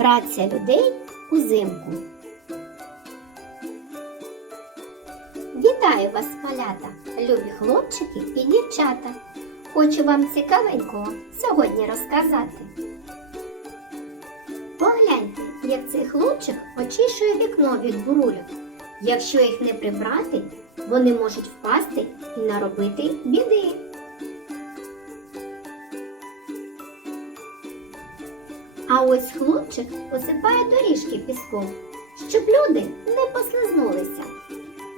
Праця людей узимку. Вітаю вас, малята, любі хлопчики і дівчата. Хочу вам цікавенького сьогодні розказати. Погляньте, як цей хлопчик очищує вікно від бурульок. Якщо їх не прибрати, вони можуть впасти і наробити біди. А ось хлопчик посипає доріжки піском, щоб люди не послизнулися.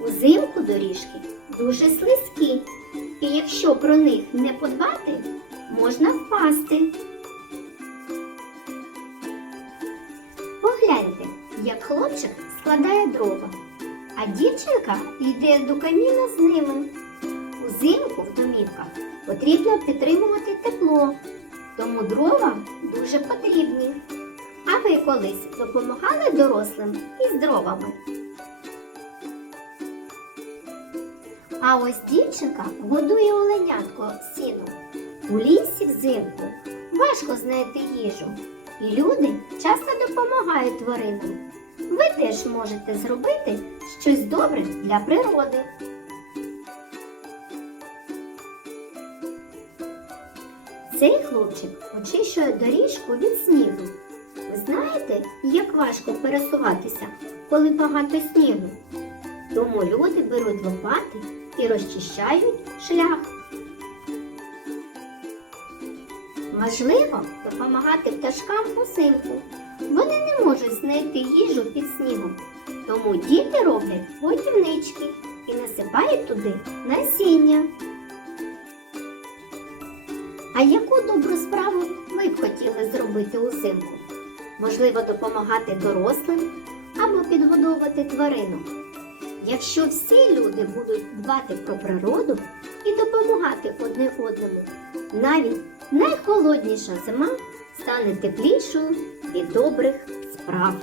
Узимку доріжки дуже слизькі, і якщо про них не подбати, можна впасти. Погляньте, як хлопчик складає дрова, а дівчинка йде до каміна з ними. Узимку в домівках потрібно підтримувати тепло, тому дрова дуже потрібні. А ви колись допомагали дорослим із дровами? А ось дівчинка годує оленятко сіном. У лісі взимку важко знайти їжу, і люди часто допомагають тваринам. Ви теж можете зробити щось добре для природи. Цей хлопчик очищує доріжку від снігу. Ви знаєте, як важко пересуватися, коли багато снігу? Тому люди беруть лопати і розчищають шлях. Важливо допомагати пташкам узимку. Вони не можуть знайти їжу під снігом, тому діти роблять годівнички і насипають туди насіння. А яку добру справу ви б хотіли зробити узимку? Можливо, допомагати дорослим або підгодовувати тварину. Якщо всі люди будуть дбати про природу і допомагати одне одному, навіть найхолодніша зима стане теплішою від добрих справ.